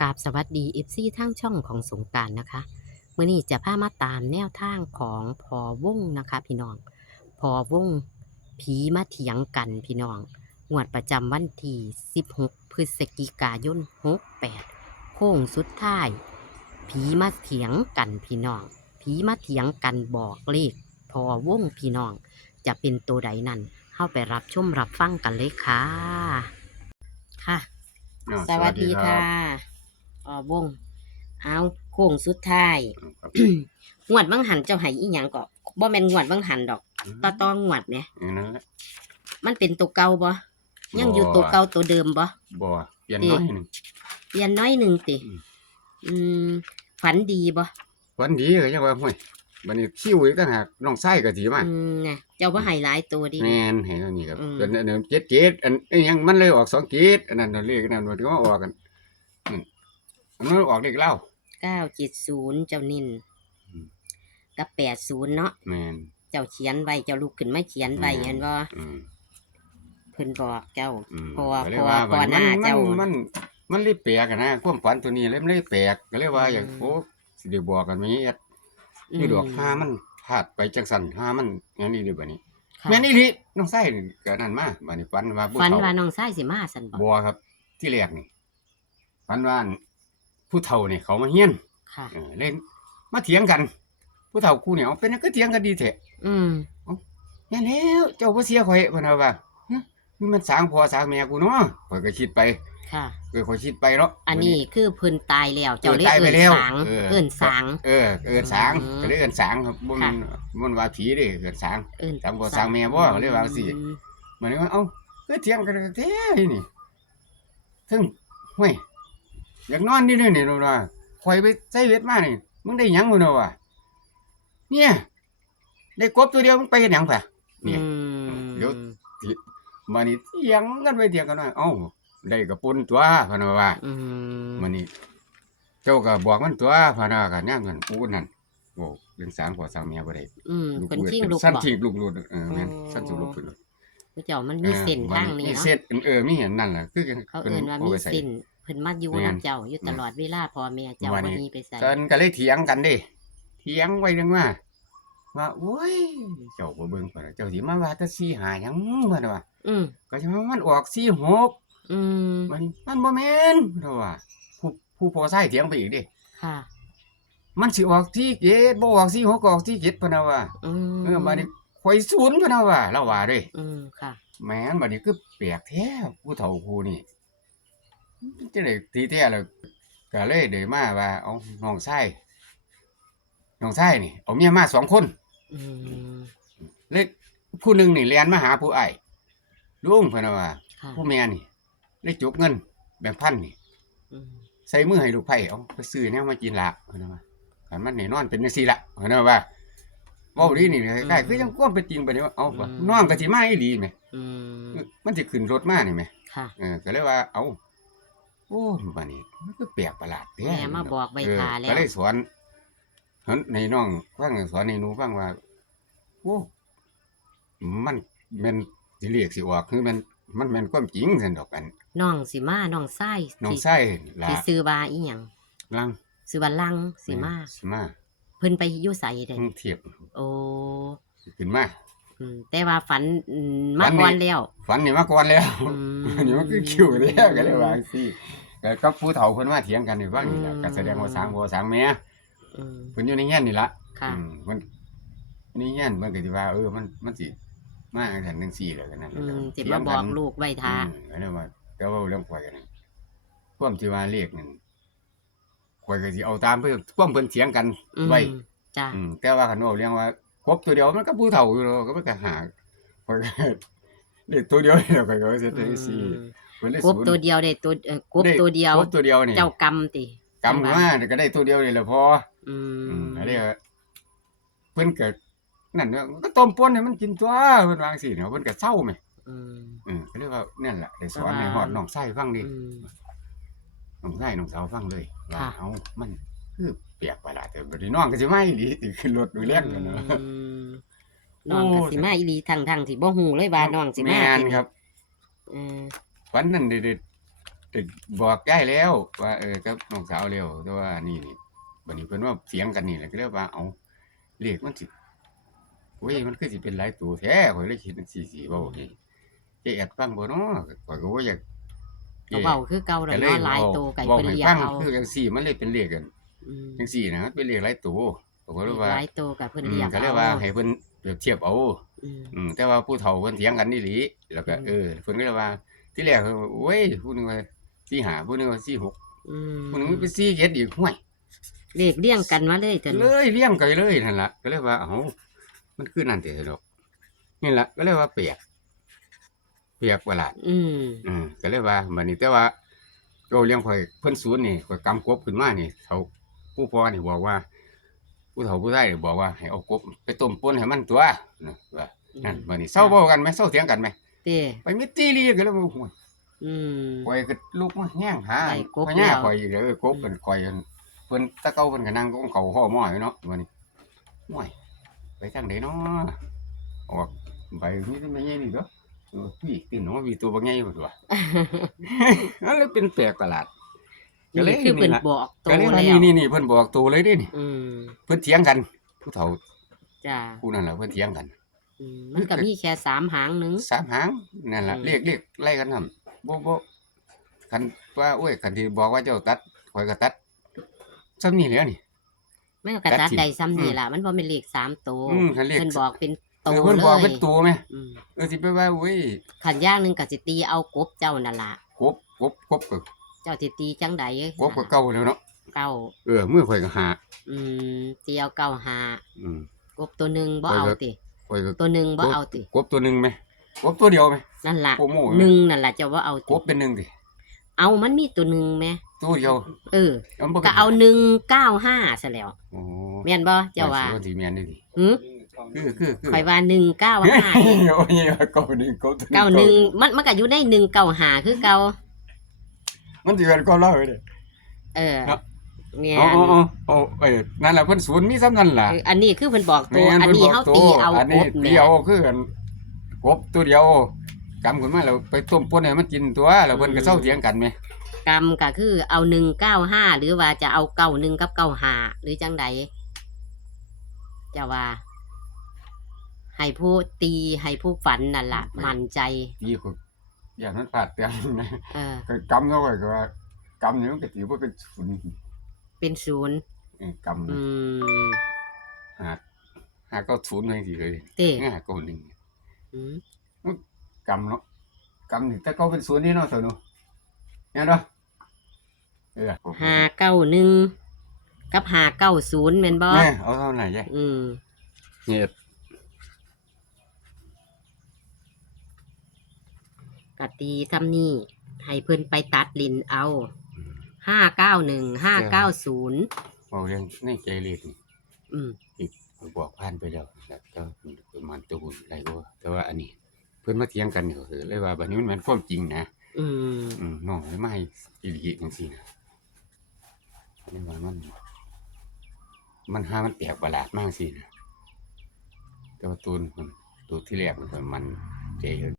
กราบสวัสดีเอฟซีทั้งช่องของสงกรารนะคะเมื่อนี้จะพามาตามแนวทางของพอวงนะคะ พี่น้องพอวงผีมาเถียงกันพี่น้องงวดประจำวันที่ 16 พฤศจิกายน 68 โค้งสุดท้าย ผีมาเถียงกันพี่น้องผีมาเถียงกันบอกเลขพอวงพี่น้องจะเป็นตัวใดนั้นเข้าไปรับชมรับฟังกันเลยค่ะค่ะอ้าวสวัสดีรัค่ะบ อ๋อวง เอาโค้งสุดท้าย ครับ งวดบังหันเจ้าไหอีหยังก็บ่แม่นงวดบังหันดอกต่อต่องวดเนี่ยอย่างนั้นแหละมันเป็นตัวเก่าบ่ยังอยู่บ่ตัวเก่าตัวเดิมบ่ บ่เปลี่ยนนี่น้อยหนึงเปลี่ยนน้อยหนึ่งติอืม อืมฝันดีบ่วันดีก็ยังว่าห่วยบัดนี้คิวอีกต่างหากน้องไส้ก็สิมาอืมน่ะเจ้าบ่ให้หลายตัวดิ แม่นให้เท่านี้ครับอืมเป็นอันนั้นเจ็ดเจ็ดอันอันยังมันเลยออกสองเจ็ดอันนั้นเลขอันนั้นมันก็ออกกันอืม อันนั้นออกเลขเล่า970เจ้านินอืมกับ80เนาะแม่นเจ้าเขียนไว้เจ้าลุกขึ้นมาเขียนไว้อืมเห็นบ่อืมเพิ่นบอกเจ้าอืมเพราะว่าก็เลยเพราะว่าบัดเพราะว่าหน้ามัเจ้ามัน มันเลยแปลกอะนะความฝันตัวนี้เลยมันเลยแปลกก็เลยว่าอย่างอืมโอ้สิได้บอกกันมีเอ็ดคือดอกหามันพลาดไปจังซั่นหามันอย่างนี้เด้อบัดนี้ค่ะแม่นอี่ลิน้องไส้นี่ก็นั่นมาบัดนี้ฝันว่าผู้ฝันเฒ่าว่าน้องชายสิมาซั่นบ่บัวครับ ที่แรกนี่ฝันว่าอั่น ผู้เฒ่านี่เขามาเฮียนค่ะ เออเล่นมาเถียงกัน ผู้เฒ่าคู่เนี่ยเอาเป็นหยังก็เถียงกันดีแท้อืม แม่นแล้วเจ้าบ่เสียข่อยเพิ่นว่าว่าหึนี่มันสางพ่อสางแม่กูเนาะข่อยก็คิดไปค่ะ เออข่อยคิดไปเนาะ อันนี้คือเพิ่นตายแล้ว เจ้าเรียกตายไปเอิ้นแล้วสางเออ เอิ้นสาง เออเอิ้นสางอืม ก็เลยเอิ้นสางครับบ่แมันค่ะบ่แมันว่าผีเด้เอิ้นสาง เอิ้นสางพ่อสางแม่บ่ก็เลยว่าจังซี่ อืมมันว่าเอ้าคือเถียงกันแท้นี่ถึงห้วย อยากนอนนี่เลยนี่เนาะว่าข่อยไปใส่เวทมานี่มึงได้หยังบ่เนาะวะเนี่ย ได้กบตัวเดียวมึงไปเฮ็ดหยังปะเนี่ยอืมเดี๋ยวมานี่เถียงกันไปเถียงกันว่าเอ้าได้กระปุนตัวพะเนาะว่าอืมมันนี่เจ้าก็บอกมันตัวพะเนาะก็ย่างกันปูนั่นโอ้เรื่องสางพ่อสางแม่บ่ได้อืมลูกเพิ่นเบิดชิงเป็นลูกสั้นบอกทิ้งลูกลูกเออแม่นอ๋อสั้นสู่ลูกขึ้นผู้เจ้ามันมีเส้นทางนี้มีเนาะเส้นเออมีเห็นนั่นแหละคือเขาเอิ้นว่ามีไปใส่เส้น เพิ่นมาอยู่แม่นนำเจ้าอยู่ตลอดเวลาพ่อแม่เจ้าวับ่นนี้หนี้ไปใส่ตอนก็เลยเถียงกันเดิเถียงไว้เรื่องว่าว่าโอ้ยเจ้าบ่เบิ่งพุ่นน่ะเจ้าสิมาว่าแต่4 5หยังบ่น่ะว่าอืมก็สิมามันออก4 6อืมมันมันบ่แม่นเพราะว่าผู้ผู้พอใช้เถียงไปอีกเดิค่ะมันสิออกที่เกตบ่ออก4 6ก็ออกที่เกตพุ่นน่ะว่าอืมเออบัดนี้ข่อยศูนย์พุ่นน่ะว่าเราว่าเด้อืมค่ะแม่นบัดนี้คือแปลกแท้ผู้เฒ่าผู้นี่ จะได้ทีแท้แล้วก็เลยได้มาว่าเอาน้องชายน้องชายนี่เอาเมียมาสองคนอืมเลยผู้หนึงนี่เรียนมาหาผู้อ้ายลุงเพิ่นน่ะว่าค่ะผู้แม่นี่เลยจกเงิน แบ่งพันนี่อืมใส่มือให้ลูกไผ่เอาไปซื้อแนวมากินละเพิ่นน่ะว่าคันมันแน่นอนเป็นจังซี่ละเพิ่นน่ะว่าเว้าดีนี่คล้ายๆคือจังความเป็นจริงไปนี่ว่าเอาว่าน้องก็สิมาอีหลีแหมอืมมันสิขึ้นรถมานี่แหมค่ะเออก็เลยว่าเอา โอ้บัดนี้มันก็แปลกประหลาดแท้แม่มาบอกใบเออทาแล้ว ก็เลยสอนสอนในน้องฟังสอนในหนูฟังว่าโอ้มันแม่นสิเรียกสิออกคือมันมันแม่นความจริงซั่นดอกกันน้องสิมาน้องไส้น้องสิไส้ล่ะสิซื้อว่าอีหยังลังซื้อว่าลังสิมาสิมาเพิ่นไปอยู่ไสเด้กรุงเทียบโอ้ขึ้นมา อืมแต่ว่าฝันอืมมาฝันนี่ก่อนแล้ว ฝันนี่มาก่อนแล้วอืม อันนี้มันคือคิวแล้วก็เลยว่าจังซี่แต่กับผู้เฒ่าเพิ่นมาเถียงกันนี่ว่านี่ล่ะอืม ก็แสดงว่าสร้างบ่สร้างแม่อืมเพิ่นอยู่ในเฮียนนี่ล่ะค่ะ อืมมันนี่เงี้ยมันก็สิว่าเออมันมันสิมาจังซั่นจังซี่แหละกันนั่นอืแหละมสิมาบอกลูกไว้ทาอืมก็เลยว่าแต่ว่าเรื่องข่อยกันนั่นความที่ว่าเลขนั่นข่อยก็สิเอาตามเพิ่นความเพิ่นเถียงกัน อืมไว้ จ้า อืมแต่ว่าคันเว้าเรื่องว่า ครบตัวเดียวมันก็ผู้เฒ่าอยู่แล้วก็มันก็หาข่อยก็เลขตัวเดียวนี่แหละข่อยก็ว่าสิจังซี่เพิ่นเลยกบศูนย์ตัวเดียวได้ตัวเอ่อกบได้ตัวเดียวครบตัวเดียวนี่เจ้ากรรมติกำมาก็ได้ตัวเดียวนี่แหละพออือืมมอันนี้ก็เพิ่นก็นั่นเนาะมันก็ต้มป่นให้มันกินตัวเพิ่นวาจังซี่เนาะเพิ่นก็เศร้าแหมอืม อืมก็เรียกว่านั่นแหละได้สอนประมาณให้ฮอดน้องชายฟังดิ อืม น้องชายน้องสาวฟังเลยว่าค่ะ เอ้ามัน คือเปียกประหลาดแต่บ่ได้น้องก็สิมาอีหลีสิขึ้นรถดูแลกันเนาะอืมน้องก็โอ้สิมาอีหลีทางทางๆที่บ่ฮู้เลยว่าน้องสิมาแม่นติครับเออวันนั้นได้ได้ได้บอกยายแล้ว ว่าเออกับน้องสาวแล้วแต่ว่านี่นี่บัดนี้เพิ่นว่าเสียงกันนี่แหละก็เลยว่าเอาเลขมันสิโอ้ยมันคือสิเป็นหลายตัวแท้ข่อยเลยคิดจังซี่สิเว้าให้เจ๊แอดฟังบ่เนาะข่อยก็บ่อยาก ก็เว้าคือเก่าแล้วก็เลยเนาะหลายโตไก่เว้าเพิ่นให้เรียกฟังเอา คือจังซี่มันเลยเป็นเลขกันอืม จังซี่นะมันเป็นเลขหลายตัวผมก็เลยว่าหลายโตกับเพิ่นอืเรีมยกก็เลยเอาว่าให้เพิ่นเปรียบเทียบเอา อืม อืมแต่ว่าผู้เฒ่าเพิ่นเถียงกันนี่หลีแล้วก็อืม เออเพิ่นก็เลยว่า ที่แรกเพิ่นว่าโอ้ยผู้หนึงว่าสี่ห้าผู้หนึงว่าสี่หกอืมผู้หนึงมันเป็นสี่เจ็ดอีกห่วย เลขเรียงกันมาเลยเถอะเลยเลี้ยงกันเลยนั่นล่ะก็เลยว่าเอ้ามันคือนั่นเถอะดอกนี่ล่ะก็เลยว่าเปียก เปียกประหลาดอืมอืมก็เลยว่าบัดนี้แต่ว่าเราเลี้ยงข่อยเพิ่นศูนย์นี่ข่อยกำกบขึ้นมานี่เขา ผู้พ่อนี่บอกว่า ผู้เฒ่าผู้ใหญ่นี่บอกว่า ให้เอากบไปต้มป่นให้มันตัวนะว่านั่นบัดนี้เศร้าบ่กันไหมเศร้าเถียงกันไหมเต้ไปมิตีลีก็เลยว่าโอ้ยอืม ข่อยก็ลุกมาแย่งหาได้กบพญาแล้ว ข่อยอยู่เด้อกบเป็นข่อยอันเพิ่นตะเกาเพิ่นก็นั่งก็เขาห่อหม้ออยู่เนาะบัดนี้ห่วยไปทางไหนเนาะออกไปนี่ไม่ใช่นี่เด้อเออพี่ตื่นเนาะมีตัวบ่ใหญ่บ่ตัว นั่นเลยเป็นแปลกประหลาด ก็เลยนี่คือเพิ่นนี่ล่ะบอกโตก็เลยว่าแล้นี่วนี่นี่เพิ่นบอกตัวเลยเด้นี่อืมเพิ่นเถียงกันผู้เฒ่าจ้าผู้นั้นแหละเพิ่นเถียงกัน อืมมันก็มีแค่สามหางหนึง สามหางนั่นล่ะอืม เรียกเรียกไล่กันนำบ่บ่คันว่าโอ้ยคันที่บอกว่าเจ้าตัดข่อยก็ตัดซ้ำนี่แหล้วนี่ มันก็กระตัตัดดทิ่มใดซ้ำนี่อืมล่ะ มันบ่เป็นเลขสามโตอืมคันเรียกเพิ่นบอกเป็นโตเออเพิ่นเลบอกยเป็นตัวไหมอืมเออสิไปว่าโอ้ยขันย่างหนึงก็สิตีเอากบเจ้านั่นล่ะกบกบกบก็ เจ้าสิตีจังใดกบก็เก่าแล้วเนาะเก้าเออมือข่อยก็หาอืมตีเอาเก้าหาอืมกบตัวหนึ่งบ่ข้อยเอาก็ติข่อยก็ตัวหนึ่งบ่เอาติกบตัวหนึงไหมกบตัวเดียวไหมนั่นล่ะโอ้โหหนึ่งนั่นล่ะเจ้าว่าเอากติบเป็นหนึงดิเอามันมีตัวหนึ่งไหมตัวเดียวเออมันบ่ก็เอาหนึ่งเก้าห้าซะแล้วโอ้แม่นบ่เจ้าว่าสิแม่นนี่ดิหือคือคือคือข่อยว่าหนึ่งเก้าห้าโอ้ยเก้าหนึ่งเก้าเก้าหนึ่งมันมันก็อยู่ในหนึ่งเก้าหาคือเก่า มันสิเป็นเก้าเล่าเลยเออเนาะเนี่ยอ๋ออ๋ออ๋อเอ้ยนั่นแหละเพิ่นศูนย์มีซ้ำนั่นล่ะเอออันนี้คือเพิ่นบอกตัวแม่นอันนี้พิ่เฮาบกตีเอาอันกนี้บตีแม่เอาคือกันกบตัวเดียวกำขึ้นมาแล้วไปต้มป่นให้มันกินตัวแล้วเพิ่นก็เซาเถียงกันแหมกรรมก็คือเอาหนึ่งเก้าห้าหรือว่าจะเอาเก้าหนึ่งกับเก้าห้าหรือจังใดจะว่าให้ผู้ตีให้ผู้ฝันนั่นล่ะมั่นใจตีก็ อย่างนั้นพลาดเตียงนะเออก็กำเข้าไปก็ว่ากำนี่มันก็ถือว่าเป็นศูนย์เป็นศูนย์เออกำอืมหาหาเก้าศูนย์จังซี่เลยเต้หาเก้าหนึ่งอืมกำเนาะกำนี่แต่เขาเป็นศูนย์นี่เนาะสนุเนี่ยเนาะเออห้าเก้าหนึ่งกับห้าเก้าศูนย์แม่นบ่แม่เอาเท่าไหร่ยายอืม เนี่ย กตีทำนี่ให้เพิ่นไปตัดลินเอาห้าเก้าหนึ่งห้าเก้าศูนย์เอาเรื่องในใจเล็กนี่อืมอีกบอกผ่านไปแล้วแต่ก็ประมาณตัวบุญอะไรก็แต่ว่าอันนี้ เพื่อนมาเถียงกันอยู่คือเลยว่าบัดนี้มันเป็นความจริงนะอืมอืมน้องเลยมาให้อีหลีจังซี่นะนี่ว่ามัน มันหามันแปลกประหลาดมากสินะแต่ว่าตูนมันตัวที่แรกมันก็มันใจเยอะ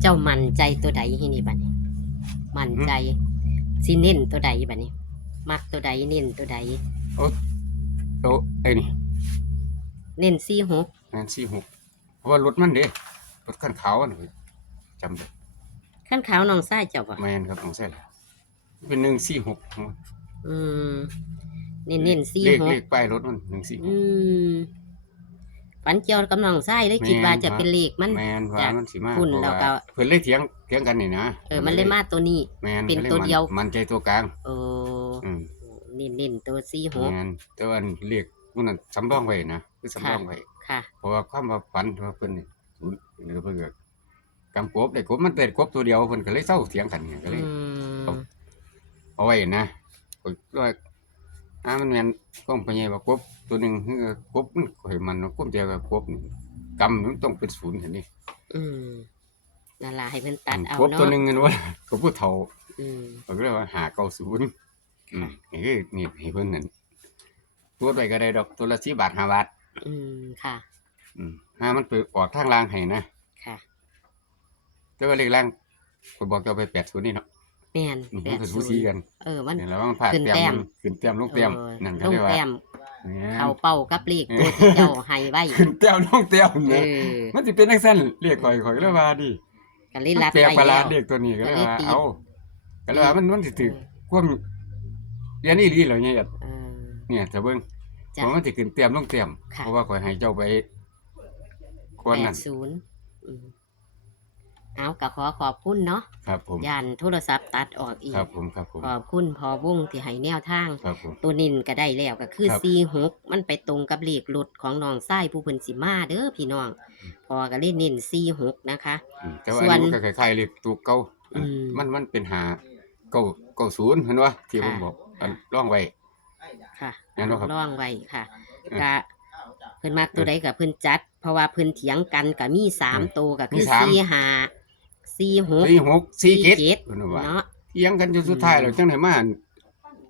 เจ้ามั่นใจตัวใดที่นี่บัดนี้ มั่นใจสิเน้นตัวใดบัดนี้ มักตัวใดเน้นตัวใดโอ้ไอ้นี่เน้นสี่หกแมนซี่หกเพราะว่ารถมันเด้รถคันขาวอันนี้จำได้ขั้นขาวน้องไส้เจ้าบ่แมนครับต้องใช่ละเป็นหนึ่งสี่หกอืมเน้นเน้นสี่เลขหเลกขป้ายรถมันหนึ่งสี่หอืกม ฝันเกี่ยวกับน้องไส้เลยคิดแม่นว่าจะเป็นเลขมันแมนว่าจากมันสิมาหุ้นเพราะแล้วก็ว่าเพิ่นเลยเถียงเถียงกันนี่นะเออมันเลยมาตัวนี้แมนเป็นก็ลตัวเดียวมันมันใจตัวกลางโอ้อืมเน้นเน้นตัวสี่หแมกนแต่ว่าอันเรียกมันนั้นสำรองไว้นะคือสำรองไว้ค่ะเพราะว่าความว่าฝันว่าเพิ่นนี่ศูนย์หรือเพิ่นก็กำกบได้กบมันได้กบตัวเดียวเพิ่นก็เลยเศร้าเถียงกันเนี่ยก็เลยอืมเอาไว้นะก็ว่า อ่ามันแม่นก้องไปใหญ่ว่ากบตัวหนึงคือกบมันข่อยมันเนาะกบเดียวกับกบนี่กำมันต้องเป็นศูนย์เห็นดิอืมนั่นล่ะให้เพิ่นตัดเอากบเนาะตัวหนึงเงินว่ากบผู้เฒ่าอืมเขาก็เรียกว่าหาเก้าศูนย์อืมนี่คือนี่ให้เพิ่นนั่นตัวไปก็ได้ดอกตัวละ10บาท5บาทอืมค่ะ อืมห้ามันไปออกทางล่างให้นะค่ะ แต่ว่าเลขล่างผมบอกจะเอาไป80นี่เนาะ แม่นอืมแปมันดก็ศูสูนสีย์กันเออมันเนี่ยแล้วมันผ่าขึ้นแต้มแต้มมันขึ้นแต้มลงแต้มเออนั่นก็ลงเรียกว่าแต้มแม่นเข้าเป้ากับเลขตัวที่เจ้าให้ไว้ขึ้นแต้มลงแต้มเอนะอมันสิเป็นจังซั่นเรียกข่อยข่อยก็เลยว่าดิก็เลยมันรัดแปลกไว้ประหลาแล้ดวเรียกตัวนี้ก็เลยว่าก็เลยตีเอาก็เลยว่ามันมันสิถึกความเรียนอีหลีเหรอเนี่ยเออเนี่ยจะเบิ่งจ้ะเพราะมันสิขึ้นแต้มลงแต้มค่ะเพราะว่าข่อยให้เจ้าไปควรแปนั่ดนศูนย์อืม เอาก็ขอขอบคุณเนาะครับผมยันโทรศัพท์ตัดออกอีก ครับผมครับผมขอบคุณพอวงที่ให้แนวทาง ครับผม ตัวนินก็ได้แล้วก็คือครับซีหกมันไปตรงกับเลขรถของน้องไส้ผู้เพิ่นสิมาเด้อพี่น้องพอก็เล่นเน้นซีหกนะคะ อืมแต่ว่าส่วอันนนี้ก็คล้ายๆเลขตัวเก่าอืมมันมันเป็นหาเก้าเก้าศูนย์เห็นบ่ที่ผมค่ะ บอกอันร่องไว้ ค่ะแม่นบ่ครับร่องไว้ค่ะเออกะเพิ่นมักตัวใดกับเพิ่นจัด เพราะว่าเพิ่นเถียงกันก็มีสามเออตัวก็มีคือสาม สี่ห้า สี่หกสี่หกสี่เจ็ดจ็ดเพิ่นว่าเนาะเถียงกันจนสุดท้ายแล้วจังไดมาอัน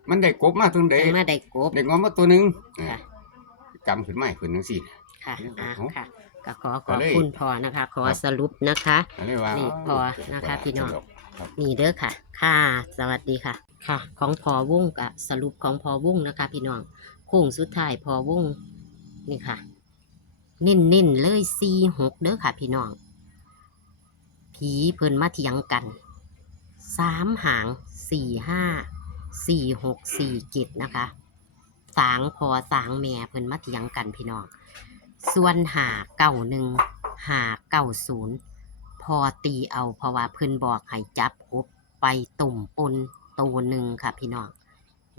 มันได้กบมาตัวใดยังมาได้กบได้งอมมาตัวหนึงค่ะ กำขึ้นมาให้เพิ่นจังซี่ค่ะเรื่องอะของค่ะ ก็ขอขก็อบเลยคุณพอนะคะ ขอครับสรุปนะคะก็เลยว่านี่เาพอนะคะพี่น้องสกครับนี่เด้อค่ะ ค่ะ สวัสดีค่ะ ค่ะ ของพอวงกะสรุปของพอวงนะคะ พี่น้องโค้งสุดท้ายพอวงนี่ค่ะเน้นๆเลยซีหกเด้อค่ะ พี่น้อง ผีเพิ่นมาเถียงกันสามหางสี่ห้าสี่หกสี่เจ็ดนะคะสางพอสางแม่เพิ่นมาเถียงกันพี่น้องส่วนหาเก่าหนึ่งหาเก่าศูนย์พอตีเอาเพราะว่าเพิ่นบอกให้จับกบไปตุ่มปนตัวหนึ่งค่ะพี่น้อง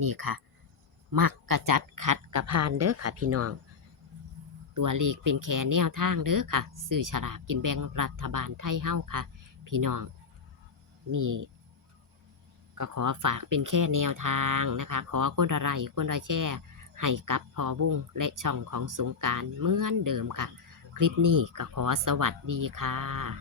นี่ค่ะ มักกระจัดคัดกระพานเด้อค่ะพี่น้อง ตัวเลขเป็นแค่แนวทางเด้อค่ะสื่อฉลากกินแบ่งรัฐบาลไทยเฮ้าค่ะ พี่น้อง นี่ ก็ขอฝากเป็นแค่แนวทางนะคะ ขอคนละไรคนละแช่ให้กับพอบุ้งและช่องของสงการเหมือนเดิมค่ะ คลิปนี้ก็ขอสวัสดีค่ะ